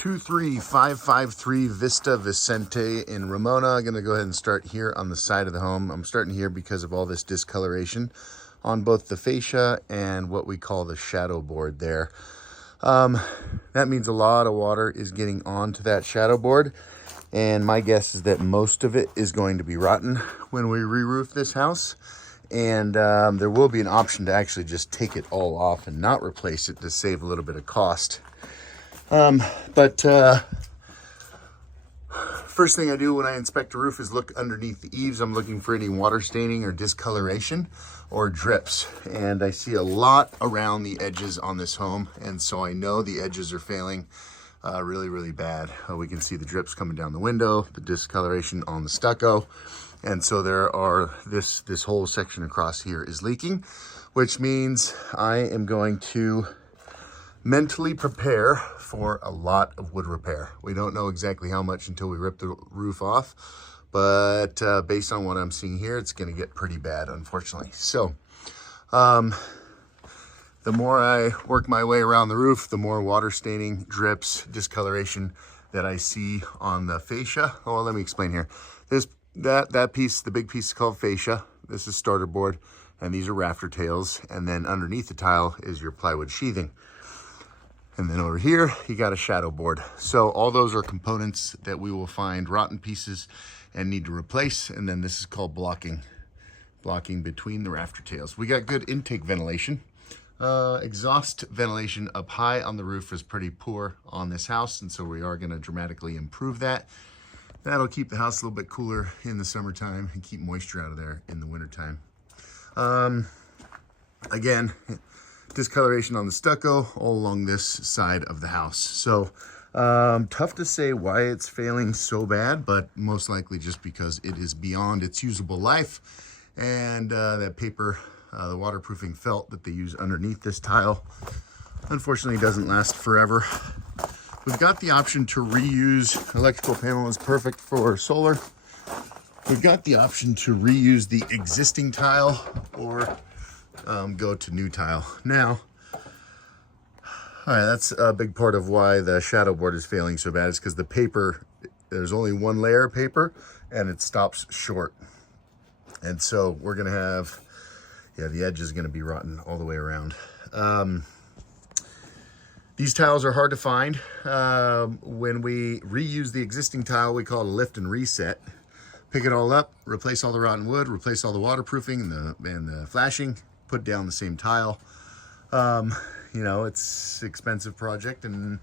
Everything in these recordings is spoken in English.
23553 Vista Vicente in Ramona. I'm going to go ahead and start here on the side of the home. I'm starting here because of all this discoloration on both the fascia and what we call the shadow board there. That means a lot of water is getting onto that shadow board, and my guess is that most of it is going to be rotten when we re-roof this house. And there will be an option to actually just take it all off and not replace it to save a little bit of cost. First thing I do when I inspect a roof is look underneath the eaves. I'm looking for any water staining or discoloration or drips. And I see a lot around the edges on this home. And so I know the edges are failing really, really bad. We can see the drips coming down the window, the discoloration on the stucco. And so there are, this whole section across here is leaking, which means I am going to mentally prepare for a lot of wood repair. We don't know exactly how much until we rip the roof off, but based on what I'm seeing here, it's going to get pretty bad, unfortunately. So the more I work my way around the roof, the more water staining, drips, discoloration that I see on the fascia. Oh, let me explain here. That piece, the big piece is called fascia. This is starter board, and these are rafter tails. And then underneath the tile is your plywood sheathing. And then over here, you got a shadow board. So all those are components that we will find rotten pieces and need to replace. And then this is called blocking between the rafter tails. We got good intake ventilation. Exhaust ventilation up high on the roof is pretty poor on this house. And so we are gonna dramatically improve that. That'll keep the house a little bit cooler in the summertime and keep moisture out of there in the wintertime. Again, discoloration on the stucco all along this side of the house. So tough to say why it's failing so bad, but most likely just because it is beyond its usable life. And that paper, the waterproofing felt that they use underneath this tile, unfortunately doesn't last forever. We've got the option to reuse. Electrical panel is perfect for solar. We've got the option to reuse the existing tile or go to new tile. Now, all right, that's a big part of why the shadow board is failing so bad, is because the paper, there's only one layer of paper and it stops short. And so we're gonna have, the edge is gonna be rotten all the way around. These tiles are hard to find. When we reuse the existing tile, we call it a lift and reset. Pick it all up, replace all the rotten wood, replace all the waterproofing and the flashing, put down the same tile. It's an expensive project, and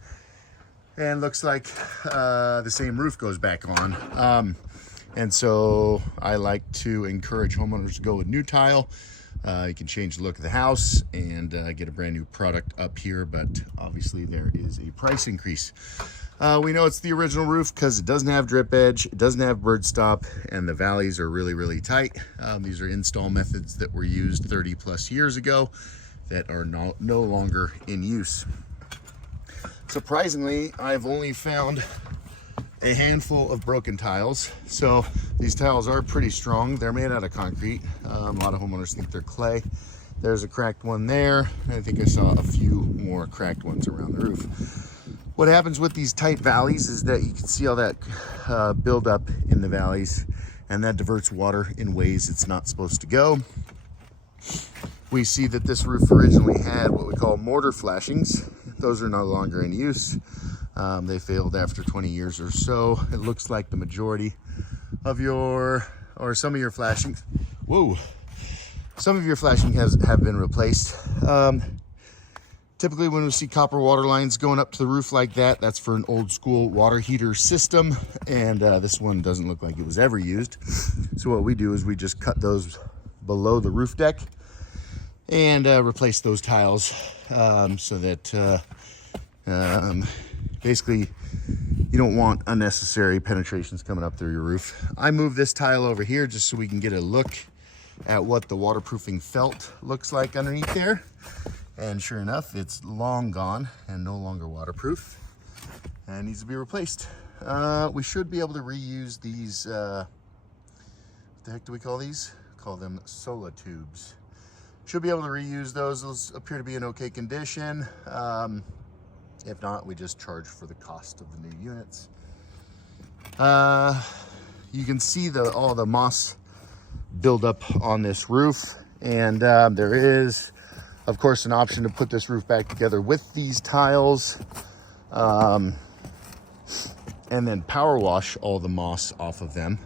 looks like the same roof goes back on. And so I like to encourage homeowners to go with new tile. You can change the look of the house and get a brand new product up here, but obviously there is a price increase. We know it's the original roof because it doesn't have drip edge, it doesn't have bird stop, and the valleys are really, really tight. These are install methods that were used 30 plus years ago that are no longer in use. Surprisingly, I've only found a handful of broken tiles. So these tiles are pretty strong. They're made out of concrete. A lot of homeowners think they're clay. There's a cracked one there. I think I saw a few more cracked ones around the roof. What happens with these tight valleys is that you can see all that buildup in the valleys, and that diverts water in ways it's not supposed to go. We see that this roof originally had what we call mortar flashings. Those are no longer in use. They failed after 20 years or so. It looks like the majority of some of your flashings, some of your flashing have been replaced. Typically when we see copper water lines going up to the roof like that, that's for an old school water heater system. And this one doesn't look like it was ever used. So what we do is we just cut those below the roof deck and replace those tiles so that basically you don't want unnecessary penetrations coming up through your roof. I moved this tile over here just so we can get a look at what the waterproofing felt looks like underneath there. And sure enough, it's long gone and no longer waterproof and needs to be replaced. We should be able to reuse these, what the heck do we call these? Call them solar tubes. Should be able to reuse those. Those appear to be in okay condition. If not, we just charge for the cost of the new units. You can see all the moss build up on this roof, and there is, of course, an option to put this roof back together with these tiles, and then power wash all the moss off of them.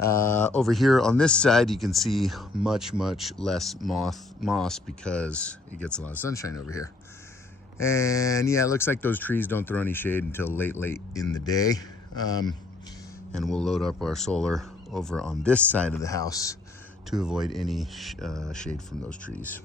Over here on this side, you can see much less moss because it gets a lot of sunshine over here. And yeah, it looks like those trees don't throw any shade until late in the day. And we'll load up our solar over on this side of the house to avoid any shade from those trees.